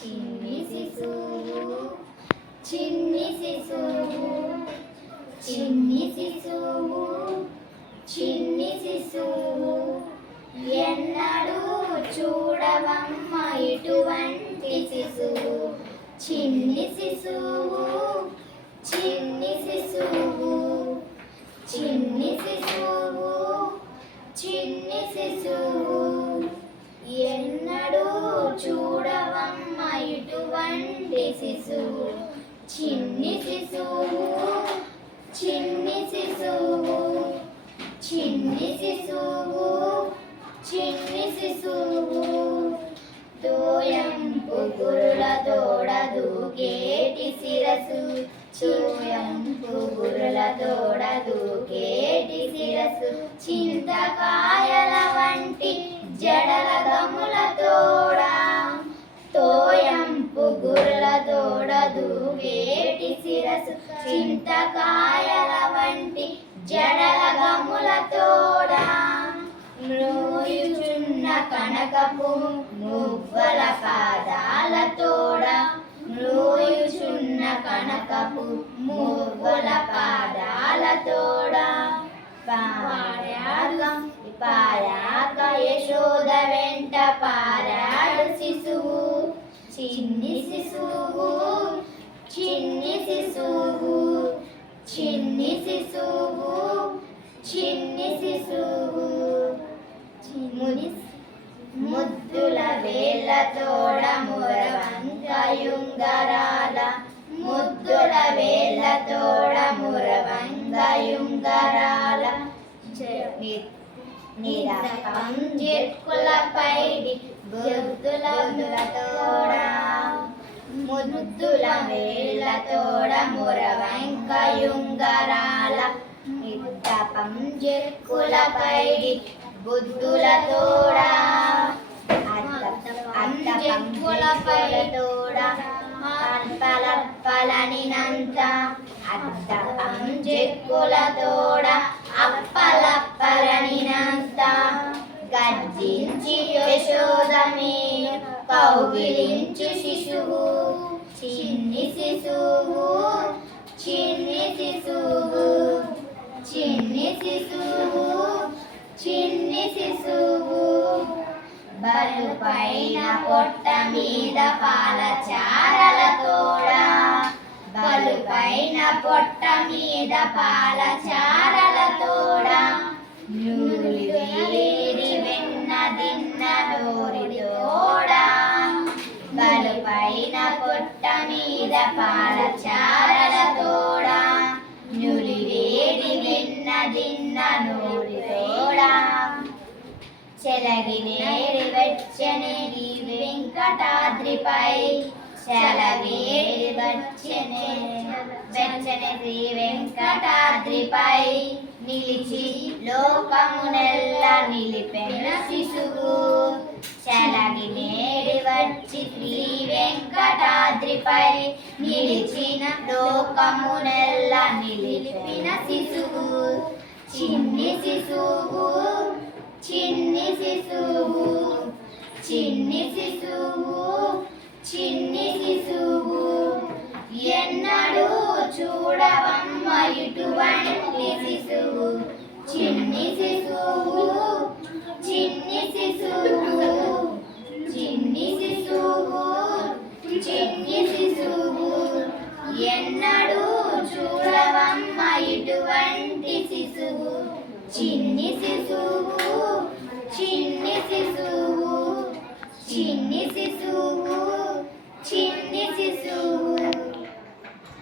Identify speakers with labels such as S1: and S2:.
S1: చిన్ని శిశువు చిన్ని శిశువు చిన్ని శిశువు చిన్ని శిశువు ఎన్నడూ చూడవమ్మ ఇటువంటి శిశువు. చిన్ని శిశువు చిన్ని శిశువు చిన్ని శిశువు శిశువు చిన్ని శిశువు చిన్ని శిశువు చిన్ని శిశువు చిన్ని శిశువు తోయంపు గురుల తోడ దూకేటి శిరసు తోయంపు గురుల తోడ దూకేటి శిరసు చింతకాయల వంటి చింతకాయల వంటి జడల గముల తోడ మ్రోయుచున్న కనకపు మువ్వల పాదాల తోడ మ్రోయుచున్న కనకపు మువ్వల పాదాల తోడ పారాక యశోద వెంట పారాడు శిశువు చిన్ని శిశువు. చిన్ని శిశువు చిన్ని శిశువు చిన్ని శిశువు. ముని ముద్దుల వేళ్ళ తోడ మురవంగయుంగరాల. ముద్దుల వేళ్ళ తోడ మురవంగయుంగరాల. నిరపం జిట్కులపై పైడి బుద్ధుల తోడ ముద్దుల వేళ్ళ తోడ మురవంకయుంగరాల నిత్తపం జెక్కుల బుద్ధుల తోడ అంజెక్కులపై తోడ అప్పలప్పలనినంత అత్తపం జెక్కుల తోడ అప్పలప్పలనినంత గర్జించి యశోదమే కౌగిలించు శిశువు. చిన్ని శిశువు చిన్ని శిశువు చిన్ని శిశువు చిన్ని శిశువు. బలు పైన పొట్ట మీద పాల చారల తోడ. బలు పైన పొట్ట మీద పాల చారల తోడ. నూరి మీద పాల చారల తోడ నులి వేడి వెన్న దిన్న నోరి తోడ. చెలగినేరి వెచ్చని వెంకటాద్రిపై చెలవేడి వచ్చనే వెచ్చని శ్రీ వెంకటాద్రిపై నిలిచి లోకమునెల్ల నిలిపెన శిశువు. చెలగినేడి వచ్చి శ్రీ వెంకటాద్రిపై నిలిచిన లోకమునెల్ల నిలిపిన శిశువు. చిన్ని శిశువు చిన్ని శిశువు చిన్ని శిశువు చిన్ని శిశువు. ఎన్నడూ చూడవమ్మ ఇటువంటి శిశువు. చిన్ని శిశువు